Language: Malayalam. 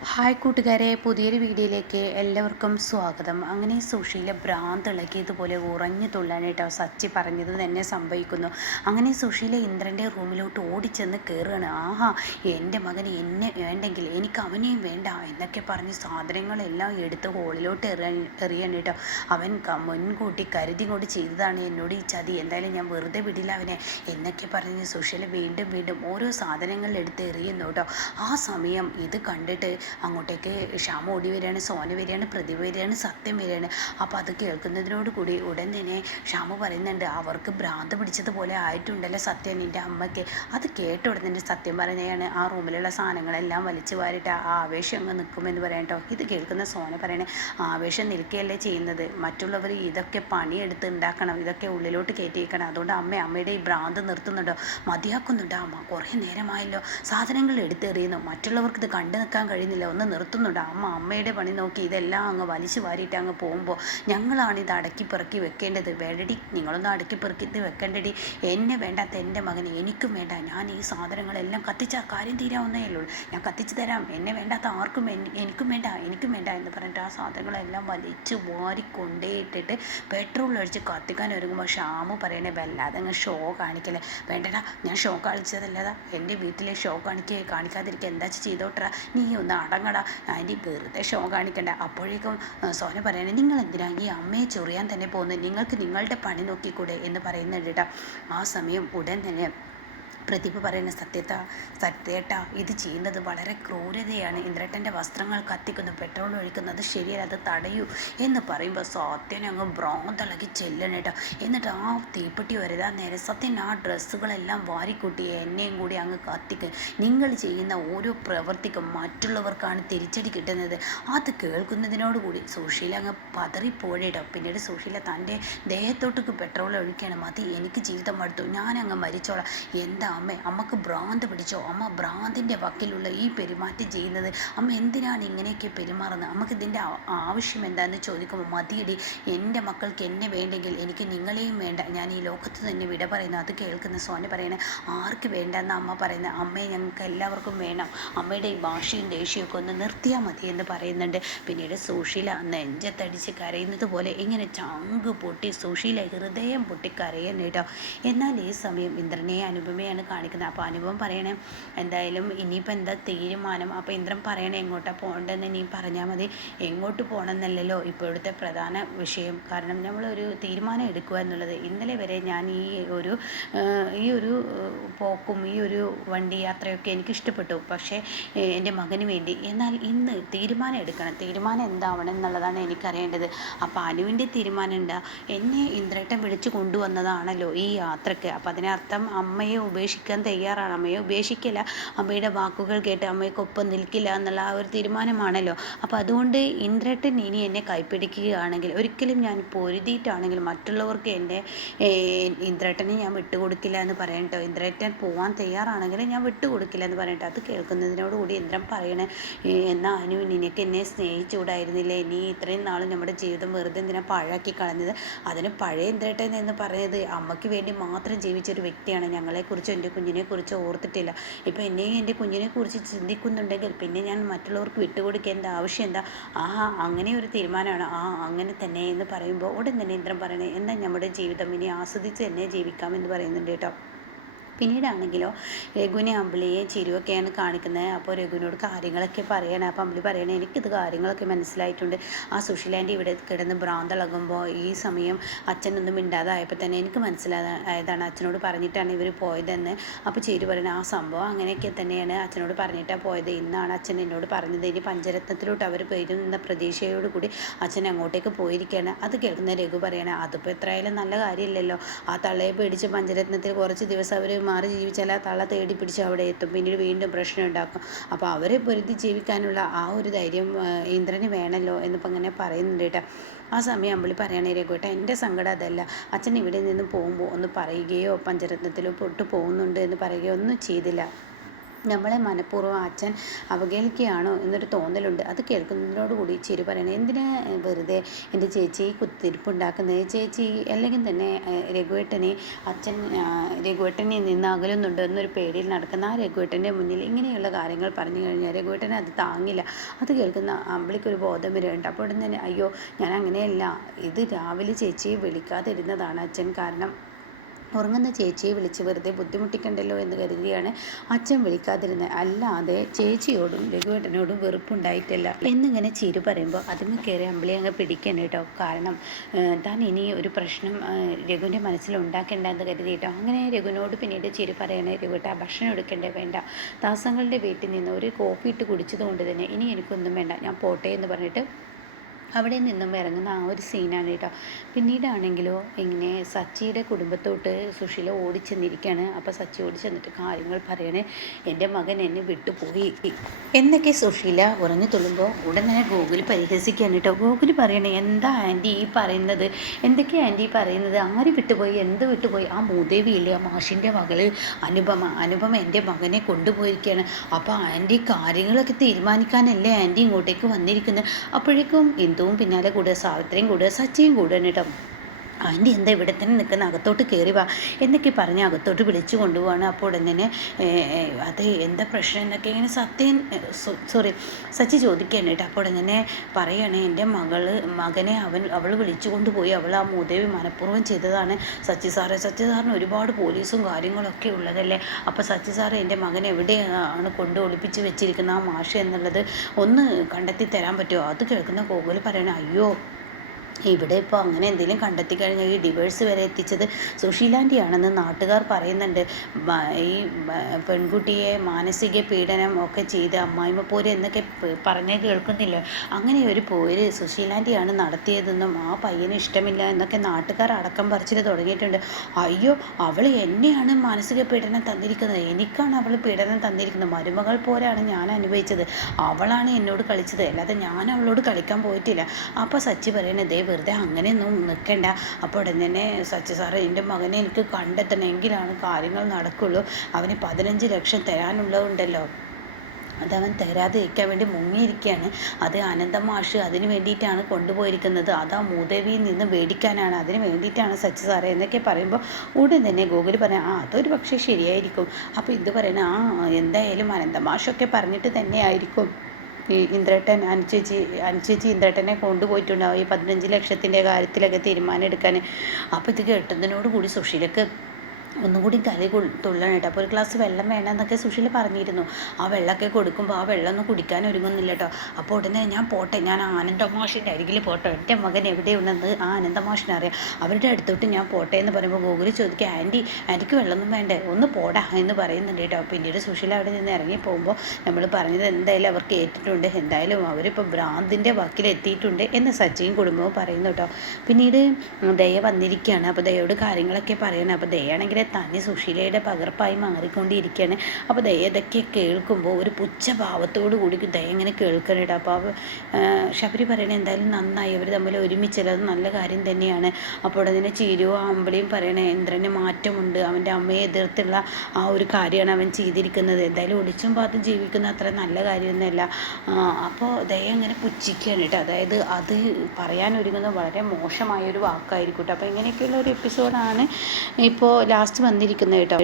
ഹായ് കൂട്ടുകാരെ പുതിയൊരു വീഡിയോയിലേക്ക് എല്ലാവർക്കും സ്വാഗതം. അങ്ങനെ സുഷീല ഭ്രാന്ത് ഇളകിയതുപോലെ ഉറഞ്ഞു തുള്ളാനായിട്ടോ സച്ചി പറഞ്ഞത് തന്നെ സംഭവിക്കുന്നു. അങ്ങനെ സുഷീല ഇന്ദ്രന്റെ റൂമിലോട്ട് ഓടിച്ചെന്ന് കയറുകയാണ് ആഹാ എന്റെ മകൻ എന്നെ വേണ്ടെങ്കിൽ എനിക്ക് അവനെയും വേണ്ട എന്നൊക്കെ പറഞ്ഞ് സാധനങ്ങളെല്ലാം എടുത്ത് ഹോളിലോട്ട് എറിയാൻ എറിയാണ് കേട്ടോ അവൻ മുൻകൂട്ടി കരുതി കൊണ്ട് ചെയ്തതാണ്. എന്നോട് ഈ ചതി എന്തായാലും ഞാൻ വെറുതെ വിടില്ല അവനെ എന്നൊക്കെ പറഞ്ഞ് സുഷീല വീണ്ടും വീണ്ടും ഓരോ സാധനങ്ങൾ എടുത്ത് എറിയുന്നു കേട്ടോ. ആ സമയം ഇത് കണ്ടിട്ട് അങ്ങോട്ടേക്ക് ക്ഷാമ ഓടി വരികയാണ് സോന വരികയാണ് പ്രതിഭ വരികയാണ് സത്യം വരികയാണ്. അപ്പോൾ അത് കേൾക്കുന്നതിനോട് കൂടി ഉടൻ തന്നെ ക്ഷാമ പറയുന്നുണ്ട് അവർക്ക് ഭ്രാന്ത് പിടിച്ചതുപോലെ ആയിട്ടുണ്ടല്ലോ സത്യം നിന്റെ അമ്മയ്ക്ക്. അത് കേട്ട ഉടൻ തന്നെ സത്യം പറയുന്നതാണ് ആ റൂമിലുള്ള സാധനങ്ങളെല്ലാം വലിച്ചു വാരിട്ട് ആ ആവേശം അങ്ങ് നിൽക്കുമെന്ന് പറയാം കേട്ടോ. ഇത് കേൾക്കുന്ന സോന പറയണേ ആവേശം നിൽക്കുകയല്ലേ ചെയ്യുന്നത്? മറ്റുള്ളവർ ഇതൊക്കെ പണിയെടുത്ത് ഉണ്ടാക്കണം ഇതൊക്കെ ഉള്ളിലോട്ട് കയറ്റിയേക്കണം. അതുകൊണ്ട് അമ്മ അമ്മയുടെ ഈ ഭ്രാന്ത് നിർത്തുന്നുണ്ടോ? മതിയാക്കുന്നുണ്ടോ അമ്മ? കുറേ നേരമായല്ലോ. സാധനങ്ങൾ എടുത്തെറിയുന്നു. മറ്റുള്ളവർക്ക് ഇത് കണ്ടു നിൽക്കാൻ കഴിയുന്നില്ല. ഒന്ന് നിർത്തുന്നുണ്ട്. അമ്മ അമ്മയുടെ പണി നോക്കി ഇതെല്ലാം അങ്ങ് വലിച്ചു വാരിയിട്ട് അങ്ങ് പോകുമ്പോൾ ഞങ്ങളാണ് ഇത് അടക്കി പെറുക്കി വെക്കേണ്ടത്. വേണ്ടടി നിങ്ങളൊന്നും അടക്കി പെറുക്കി വെക്കേണ്ടടി. എന്നെ വേണ്ടാത്ത എന്റെ മകന് എനിക്കും വേണ്ട. ഞാൻ ഈ സാധനങ്ങളെല്ലാം കത്തിച്ചാൽ കാര്യം തീരാവുന്നേ ഉള്ളൂ. ഞാൻ കത്തിച്ചു തരാം. എന്നെ വേണ്ടാത്ത ആർക്കും എനിക്കും വേണ്ട എനിക്കും വേണ്ട എന്ന് പറഞ്ഞിട്ട് ആ സാധനങ്ങളെല്ലാം വലിച്ചു വാരിക്കൊണ്ടേ ഇട്ടിട്ട് പെട്രോൾ ഒഴിച്ച് കത്തിക്കാൻ ഒരുങ്ങുമ്പോൾ ഷാമു പറയണേ വല്ലാതെ അങ്ങ് ഷോ കാണിക്കല്ലേ. വേണ്ടടാ ഞാൻ ഷോ കാണിച്ചതല്ലതാ. എന്റെ വീട്ടിലെ ഷോ കാണിക്കുക കാണിക്കാതിരിക്കുക എന്താ ചെയ്തോട്ടാ നീ ഒന്ന് അടങ്ങടാ. ആന്റി വെറുതെ ഷോ കാണിക്കണ്ട. അപ്പോഴേക്കും സോന പറയണേ നിങ്ങൾ എന്തിനാ ഈ അമ്മയെ ചൊറിയാൻ തന്നെ പോകുന്നത്? നിങ്ങൾക്ക് നിങ്ങളുടെ പണി നോക്കിക്കൂടെ? എന്ന് പറയുന്നുണ്ട് കേട്ടോ ആ സമയം ഉടൻ തന്നെ പ്രതിഭ പറയുന്ന സത്യത്ത സത്യേട്ട ഇത് ചെയ്യുന്നത് വളരെ ക്രൂരതയാണ്. ഇന്ദ്രട്ടന്റെ വസ്ത്രങ്ങൾ കത്തിക്കുന്നു പെട്രോൾ ഒഴിക്കുന്നത് ശരിയല്ല അത് തടയൂ എന്ന് പറയുമ്പോൾ സത്യൻ അങ്ങ് ഭ്രാന്തളകി ചെല്ലണം കേട്ടോ. എന്നിട്ട് ആ തീപ്പെട്ടി വരുതാൻ നേരെ സത്യൻ ആ ഡ്രസ്സുകളെല്ലാം വാരിക്കൂട്ടി എന്നെയും കൂടി അങ്ങ് കത്തിക്ക്. നിങ്ങൾ ചെയ്യുന്ന ഓരോ പ്രവൃത്തിക്കും മറ്റുള്ളവർക്കാണ് തിരിച്ചടി കിട്ടുന്നത്. അത് കേൾക്കുന്നതിനോടുകൂടി സുശീല അങ്ങ് പതറിപ്പോഴേട്ടോ പിന്നീട് സുശീല തന്റെ ദേഹത്തോട്ടേക്ക് പെട്രോൾ ഒഴിക്കുകയാണ്. മതി എനിക്ക് ജീവിതം മടുത്തു. ഞാൻ അങ്ങ് മരിച്ചോളാം. എന്താ അമ്മ അമ്മയ്ക്ക് ഭ്രാന്ത് പിടിച്ചോ? അമ്മ ഭ്രാന്തിന്റെ വക്കിലുള്ള ഈ പെരുമാറ്റം ചെയ്യുന്നത്. അമ്മ എന്തിനാണ് ഇങ്ങനെയൊക്കെ പെരുമാറുന്നത്? നമുക്ക് ഇതിന്റെ ആവശ്യം എന്താണെന്ന് ചോദിക്കുമ്പോൾ മതിയടി. എന്റെ മക്കൾക്ക് എന്നെ വേണ്ടെങ്കിൽ എനിക്ക് നിങ്ങളെയും വേണ്ട. ഞാൻ ഈ ലോകത്ത് തന്നെ വിട പറയുന്നു. അത് കേൾക്കുന്ന സോന പറയണേ ആർക്ക് വേണ്ട വേണ്ടെന്ന് അമ്മ പറയുന്നത് അമ്മയെ ഞങ്ങൾക്ക് എല്ലാവർക്കും വേണം. അമ്മയുടെ ഈ ഭാഷയും ദേഷ്യമൊക്കെ ഒന്ന് നിർത്തിയാൽ മതി എന്ന് പറയുന്നുണ്ട്. പിന്നീട് സുശീല നെഞ്ചത്തടിച്ച് കരയുന്നത് പോലെ ഇങ്ങനെ ചങ്ക് പൊട്ടി സുശീല ഹൃദയം പൊട്ടി കരയുന്നു കേട്ടോ. എന്നാൽ ഈ സമയം ഇന്ദ്രനെ അനുപമയാണ് കാണിക്കുന്നത്. അപ്പോൾ അനുഭവം പറയണേ എന്തായാലും ഇനിയിപ്പോൾ എന്താ തീരുമാനം? അപ്പോൾ ഇന്ദ്രൻ പറയണേ എങ്ങോട്ടാണ് പോകേണ്ടതെന്ന് നീ പറഞ്ഞാൽ മതി. എങ്ങോട്ട് പോകണമെന്നല്ലല്ലോ ഇപ്പോഴത്തെ പ്രധാന വിഷയം. കാരണം നമ്മളൊരു തീരുമാനം എടുക്കുക എന്നുള്ളത്. ഇന്നലെ വരെ ഞാൻ ഈ ഒരു ഈ ഒരു പോക്കും ഈ ഒരു വണ്ടി യാത്രയൊക്കെ എനിക്ക് ഇഷ്ടപ്പെട്ടു. പക്ഷേ എന്റെ മകന് വേണ്ടി. എന്നാൽ ഇന്ന് തീരുമാനം എടുക്കണം. തീരുമാനം എന്താവണം എന്നുള്ളതാണ് എനിക്കറിയേണ്ടത്. അപ്പോൾ അനുവിന്റെ തീരുമാനം എന്താ? എന്നെ ഇന്ദ്രേട്ടൻ വിളിച്ചു കൊണ്ടുവന്നതാണല്ലോ ഈ യാത്രയ്ക്ക്. അപ്പോൾ അതിനർത്ഥം അമ്മയെ ഉപേക്ഷിക്കാൻ തയ്യാറാണ്. അമ്മയെ ഉപേക്ഷിക്കില്ല. അമ്മയുടെ വാക്കുകൾ കേട്ട് അമ്മയ്ക്കൊപ്പം നിൽക്കില്ല എന്നുള്ള ആ ഒരു തീരുമാനമാണല്ലോ. അപ്പോൾ അതുകൊണ്ട് ഇന്ദ്രട്ടൻ ഇനി എന്നെ കൈപ്പിടിക്കുകയാണെങ്കിൽ ഒരിക്കലും ഞാൻ പൊരുതിയിട്ടാണെങ്കിൽ മറ്റുള്ളവർക്ക് എന്റെ ഇന്ദ്രട്ടനെ ഞാൻ വിട്ടുകൊടുക്കില്ല എന്ന് പറയട്ടോ ഇന്ദ്രട്ടൻ പോകാൻ തയ്യാറാണെങ്കിൽ ഞാൻ വിട്ടുകൊടുക്കില്ല എന്ന് പറയട്ടെ അത് കേൾക്കുന്നതിനോടുകൂടി ഇന്ദ്രൻ പറയണേ "ഏ, എന്നാ അനു നിനക്ക് എന്നെ സ്നേഹിച്ചുകൂടായിരുന്നില്ലേ? നീ ഇത്രയും നാൾ നമ്മുടെ ജീവിതം വെറുതെ എന്തിനാ പാഴാക്കി കളഞ്ഞത്? അതിന് പഴയ ഇന്ദ്രട്ടൻ എന്ന് പറയുന്നത് അമ്മയ്ക്ക് വേണ്ടി മാത്രം ജീവിച്ചൊരു വ്യക്തിയാണ്. ഞങ്ങളെക്കുറിച്ചോ എന്റെ കുഞ്ഞിനെക്കുറിച്ചോ ഓർത്തിട്ടില്ല. ഇപ്പോൾ എന്നെയും എന്റെ കുഞ്ഞിനെക്കുറിച്ച് ചിന്തിക്കുന്നുണ്ടെങ്കിൽ പിന്നെ ഞാൻ മറ്റുള്ളവർക്ക് വിട്ടുകൊടുക്കേണ്ട ആവശ്യം എന്താ? ആഹാ അങ്ങനെ ഒരു തീരുമാനമാണ്. ആ അങ്ങനെ തന്നെ എന്ന് പറയുമ്പോൾ ഉടൻ തന്നെ ഇന്ദ്രൻ പറയണേ എന്താ നമ്മുടെ ജീവിതം ഇനി ആസ്വദിച്ച് തന്നെ ജീവിക്കാം എന്ന് പറയുന്നുണ്ട് കേട്ടോ. പിന്നീടാണെങ്കിലോ രഘുവിനെ അമ്പിളിയെ ചിരുവൊക്കെയാണ് കാണിക്കുന്നത്. അപ്പോൾ രഘുവിനോട് കാര്യങ്ങളൊക്കെ പറയണം. അപ്പോൾ അമ്പിളി പറയണേ എനിക്കിത് കാര്യങ്ങളൊക്കെ മനസ്സിലായിട്ടുണ്ട്. ആ സുശീലാന്റെ ഇവിടെ കിടന്ന് ഭ്രാന്തളകുമ്പോൾ ഈ സമയം അച്ഛനൊന്നും മിണ്ടാതായപ്പോൾ തന്നെ എനിക്ക് മനസ്സിലായതാണ് അച്ഛനോട് പറഞ്ഞിട്ടാണ് ഇവർ പോയതെന്ന്. അപ്പോൾ ചേരു പറയണ ആ സംഭവം അങ്ങനെയൊക്കെ തന്നെയാണ് അച്ഛനോട് പറഞ്ഞിട്ടാണ് പോയത്. ഇന്നാണ് അച്ഛൻ എന്നോട് പറഞ്ഞത്. ഇനി പഞ്ചരത്നത്തിലോട്ട് അവർ വരും എന്ന പ്രതീക്ഷയോട് കൂടി അച്ഛൻ അങ്ങോട്ടേക്ക് പോയിരിക്കുകയാണ്. അത് കേൾക്കുന്ന രഘു പറയണേ അതിപ്പോൾ എത്രയായാലും നല്ല കാര്യമില്ലല്ലോ. ആ തള്ളയെ പേടിച്ച് പഞ്ചരത്നത്തിൽ കുറച്ച് ദിവസം അവർ മാറി ജീവിച്ചാൽ ആ തള്ള തേടി പിടിച്ച് അവിടെ എത്തും. പിന്നീട് വീണ്ടും പ്രശ്നം ഉണ്ടാക്കും. അപ്പോൾ അവരെ പൊരുതി ജീവിക്കാനുള്ള ആ ഒരു ധൈര്യം ഇന്ദ്രന് വേണമല്ലോ എന്നിപ്പോൾ അങ്ങനെ പറയുന്നുണ്ട് കേട്ടോ. ആ സമയം അമ്പിളി പറയണേ കേട്ടോ എന്റെ സങ്കടം അതല്ല. അച്ഛൻ ഇവിടെ നിന്ന് പോകുമ്പോൾ ഒന്ന് പറയുകയോ പഞ്ചരത്നത്തിലോ പൊട്ടു പോകുന്നുണ്ട് എന്ന് പറയുകയോ ഒന്നും ചെയ്തില്ല. നമ്മളെ മനഃപൂർവം അച്ഛൻ അവഗണിക്കുകയാണോ എന്നൊരു തോന്നലുണ്ട്. അത് കേൾക്കുന്നതിനോടുകൂടി ചിരി പറയണേ. എന്തിനാ വെറുതെ എന്റെ ചേച്ചി കുത്തിരിപ്പുണ്ടാക്കുന്നത്? ചേച്ചി അല്ലെങ്കിൽ തന്നെ രഘുവേട്ടനെ അച്ഛൻ രഘുവേട്ടനെ നിന്ന് അകലുന്നുണ്ട് എന്നൊരു പേടിയിൽ നടക്കുന്ന ആ രഘുവേട്ടന്റെ മുന്നിൽ ഇങ്ങനെയുള്ള കാര്യങ്ങൾ പറഞ്ഞു കഴിഞ്ഞാൽ രഘുവേട്ടനെ അത് താങ്ങില്ല. അത് കേൾക്കുന്ന അമ്പിളിക്കൊരു ബോധം വരുന്നുണ്ട് അപ്പോൾ തന്നെ അയ്യോ ഞാൻ അങ്ങനെയല്ല. ഇത് രാവിലെ ചേച്ചിയെ വിളിക്കാതിരുന്നതാണ് അച്ഛൻ കാരണം. ഉറങ്ങുന്ന ചേച്ചിയെ വിളിച്ച് വെറുതെ ബുദ്ധിമുട്ടിക്കണ്ടല്ലോ എന്ന് കരുതിയാണ് അച്ഛൻ വിളിക്കാതിരുന്നത്. അല്ലാതെ ചേച്ചിയോടും രഘുവേട്ടനോടും വെറുപ്പുണ്ടായിട്ടില്ല. എന്നിങ്ങനെ ചിരു പറയുമ്പോൾ അതിന് കയറി അമ്പിളി അങ്ങ് പിടിക്കണം കേട്ടോ കാരണം താൻ ഇനി ഒരു പ്രശ്നം രഘുവിന്റെ മനസ്സിൽ ഉണ്ടാക്കേണ്ടെന്ന് കരുതിയിട്ടോ? അങ്ങനെ രഘുവിനോട് പിന്നീട് ചിരു പറയണേ രഘുവേട്ട ഭക്ഷണം എടുക്കേണ്ടേ? വേണ്ട. താസങ്ങളുടെ വീട്ടിൽ നിന്ന് ഒരു കോഫി ഇട്ട് കുടിച്ചതുകൊണ്ട് തന്നെ ഇനി എനിക്കൊന്നും വേണ്ട. ഞാൻ പോട്ടെ എന്ന് പറഞ്ഞിട്ട് അവിടെ നിന്നും ഇറങ്ങുന്ന ആ ഒരു സീനാണ് കേട്ടോ. പിന്നീടാണെങ്കിലോ ഇങ്ങനെ സച്ചിയുടെ കുടുംബത്തോട്ട് സുശീല ഓടിച്ചെന്നിരിക്കുകയാണ് അപ്പോൾ സച്ചി ഓടിച്ചെന്നിട്ട് കാര്യങ്ങൾ പറയണേ എന്റെ മകൻ എന്നെ വിട്ടുപോയി. എന്നൊക്കെ സുശീല ഉറഞ്ഞു തുള്ളുമ്പോൾ ഉടൻ തന്നെ ഗൂഗിൾ പരിഹസിക്കുകയാണ് കേട്ടോ. ഗൂഗിൾ പറയണേ എന്താ ആന്റി ഈ പറയുന്നത്? എന്തൊക്കെയാണ് ആന്റി പറയുന്നത്? ആര് വിട്ടുപോയി? എന്ത് വിട്ടുപോയി? ആ മൂദേവിയില്ലേ ആ മാഷിന്റെ മകൾ അനുപമ അനുപമ എന്റെ മകനെ കൊണ്ടുപോയിരിക്കുകയാണ് അപ്പോൾ ആന്റി കാര്യങ്ങളൊക്കെ തീരുമാനിക്കാനല്ലേ ആന്റി ഇങ്ങോട്ടേക്ക് വന്നിരിക്കുന്നത് അപ്പോഴേക്കും ബിന്ദുവും പിന്നാലെ കൂടുക സാവിത്രിയും കൂടുക സച്ചിയും കൂടുകയാണ് കേട്ടോ ആന്റി എന്താ ഇവിടെ തന്നെ നിൽക്കുന്ന? അകത്തോട്ട് കയറി വാ. എന്നൊക്കെ പറഞ്ഞ് അകത്തോട്ട് വിളിച്ചു കൊണ്ടുപോവാണ്. അപ്പോൾ ഉടനെ അത് എന്താ പ്രശ്നം എന്നൊക്കെ ഇങ്ങനെ സത്യൻ സോറി സച്ചി ചോദിക്കുകയാണ് കേട്ടോ. അപ്പോൾ ഉടനെ പറയുകയാണ് എന്റെ മകൾ മകനെ അവൻ അവൾ വിളിച്ചു കൊണ്ടുപോയി. അവൾ ആ മൂദേവി മനഃപൂർവം ചെയ്തതാണ്. സച്ചി സാറെ സച്ചി സാറിന് ഒരുപാട് പോലീസും കാര്യങ്ങളൊക്കെ ഉള്ളതല്ലേ? അപ്പോൾ സച്ചി സാറ് എന്റെ മകൻ എവിടെയാണ് കൊണ്ട് ഒളിപ്പിച്ച് വെച്ചിരിക്കുന്ന ആ മാഷ എന്നുള്ളത് ഒന്ന് കണ്ടെത്തി തരാൻ പറ്റുമോ? അത് കേൾക്കുന്ന ഗോകുൽ പറയണേ അയ്യോ ഇവിടെ ഇപ്പോൾ അങ്ങനെ എന്തെങ്കിലും കണ്ടെത്തി കഴിഞ്ഞാൽ ഈ ഡിവേഴ്സ് വരെ എത്തിച്ചത് സുഷീലാന്റെയാണെന്ന് നാട്ടുകാർ പറയുന്നുണ്ട്. ഈ പെൺകുട്ടിയെ മാനസിക പീഡനം ഒക്കെ ചെയ്ത് അമ്മായിമ്മ പോര് എന്നൊക്കെ പറഞ്ഞേ കേൾക്കുന്നില്ല? അങ്ങനെ ഒരു പോര് സുശീലാന്റിയാണ് നടത്തിയതെന്നും ആ പയ്യന് ഇഷ്ടമില്ല എന്നൊക്കെ നാട്ടുകാർ അടക്കം പറിച്ചിട്ട് തുടങ്ങിയിട്ടുണ്ട്. അയ്യോ അവൾ എന്നെയാണ് മാനസിക പീഡനം തന്നിരിക്കുന്നത്. എനിക്കാണ് അവൾ പീഡനം തന്നിരിക്കുന്നത്. മരുമകൾ പോരാണ് ഞാൻ അനുഭവിച്ചത്. അവളാണ് എന്നോട് കളിച്ചത്. അല്ലാതെ ഞാൻ അവളോട് കളിക്കാൻ പോയിട്ടില്ല. അപ്പോൾ സച്ചി പറയണത് വെറുതെ അങ്ങനെയൊന്നും നിൽക്കണ്ട. അപ്പോൾ ഉടൻ തന്നെ സച്ചി സാറ് എന്റെ മകനെ എനിക്ക് കണ്ടെത്തണമെങ്കിലാണ് കാര്യങ്ങൾ നടക്കുള്ളൂ. അവന് പതിനഞ്ച് ലക്ഷം തരാനുള്ളതുണ്ടല്ലോ. അതവൻ തരാതെ ഇരിക്കാൻ വേണ്ടി മുങ്ങിയിരിക്കുകയാണ്. അത് അനന്തമാഷ് അതിന് വേണ്ടിയിട്ടാണ് കൊണ്ടുപോയിരിക്കുന്നത്. അത് ആ മൂദേവിയിൽ നിന്ന് മേടിക്കാനാണ് അതിന് വേണ്ടിയിട്ടാണ് സച്ച് സാറേ എന്നൊക്കെ പറയുമ്പോൾ ഉടൻ തന്നെ ഗോകുൽ പറയാം ആ അതൊരു പക്ഷേ ശരിയായിരിക്കും. അപ്പോൾ ഇത് പറയണ ആ എന്തായാലും അനന്തമാഷൊക്കെ പറഞ്ഞിട്ട് തന്നെ ആയിരിക്കും ഈ ഇന്ദ്രേട്ടൻ അനുചേച്ചി അനുചേച്ചി ഇന്ദ്രേട്ടനെ കൊണ്ടുപോയിട്ടുണ്ടാവും ഈ പതിനഞ്ച് ലക്ഷത്തിന്റെ കാര്യത്തിലൊക്കെ തീരുമാനം എടുക്കാൻ. അപ്പോൾ ഇത് കേട്ടതിനോട് കൂടി സുശീലക്ക് ഒന്നുകൂടി കലി തുള്ളണം കേട്ടോ അപ്പോൾ ഒരു ഗ്ലാസ് വെള്ളം വേണമെന്നൊക്കെ സുശീൽ പറഞ്ഞിരുന്നു. ആ വെള്ളമൊക്കെ കൊടുക്കുമ്പോൾ ആ വെള്ളം ഒന്നും കുടിക്കാൻ ഒരുങ്ങുന്നില്ല കേട്ടോ അപ്പോൾ ഉടനെ ഞാൻ പോട്ടെ ഞാൻ ആനന്ദമോഷിന്റെ അരികിൽ പോട്ടെ. എന്റെ മകൻ എവിടെയുണ്ടെന്ന് ആ ആനന്ദമോഷൻ അറിയാം. അവരുടെ അടുത്തോട്ട് ഞാൻ പോട്ടെ എന്ന് പറയുമ്പോൾ ഗോകുലി ചോദിക്കുക ആന്റി ആന്റിക്ക് വെള്ളമൊന്നും വേണ്ടേ? ഒന്ന് പോടാ എന്ന് പറയുന്നുണ്ട് കേട്ടോ പിന്നീട് സുശീല അവിടെ നിന്ന് ഇറങ്ങി പോകുമ്പോൾ നമ്മൾ പറഞ്ഞത് എന്തായാലും അവർക്ക് ഏറ്റിട്ടുണ്ട്. എന്തായാലും അവരിപ്പോൾ ഭ്രാന്തിന്റെ വക്കിലെത്തിയിട്ടുണ്ട് എന്ന് സച്ചിയും കുടുംബവും പറയുന്നു കേട്ടോ പിന്നീട് ദയ വന്നിരിക്കുകയാണ് അപ്പോൾ ദയോട് കാര്യങ്ങളൊക്കെ പറയണം. അപ്പോൾ ദയാണെങ്കിൽ തന്നെ സുശീലയുടെ പകർപ്പായി മാറിക്കൊണ്ടിരിക്കുകയാണ്. അപ്പോൾ ദയ ഇതൊക്കെ കേൾക്കുമ്പോൾ ഒരു പുച്ഛഭാവത്തോടു കൂടി ദയ ഇങ്ങനെ കേൾക്കണിട അപ്പോൾ ശബരി പറയണ എന്തായാലും നന്നായി. അവർ തമ്മിൽ ഒരുമിച്ചത് അത് നല്ല കാര്യം തന്നെയാണ്. അപ്പോൾ അതിനെ ചീരുവോ അമ്പളിയും പറയണേ ഇന്ദ്രന് മാറ്റമുണ്ട്. അവന്റെ അമ്മയെ എതിർത്തുള്ള ആ ഒരു കാര്യമാണ് അവൻ ചെയ്തിരിക്കുന്നത്. എന്തായാലും ഒളിച്ചും പാത്തും ജീവിക്കുന്ന അത്ര നല്ല കാര്യമൊന്നുമല്ല. അപ്പോൾ ദയ അങ്ങനെ പുച്ഛിക്കുകയാണ് കേട്ടോ. അതായത് അത് പറയാൻ ഒരുങ്ങുന്നത് വളരെ മോശമായ ഒരു വാക്കായിരിക്കും കേട്ടോ. അപ്പോൾ ഇങ്ങനെയൊക്കെയുള്ള ഒരു എപ്പിസോഡാണ് ഇപ്പോൾ ലാസ്റ്റ് വന്നിരിക്കുന്നത് കേട്ടോ.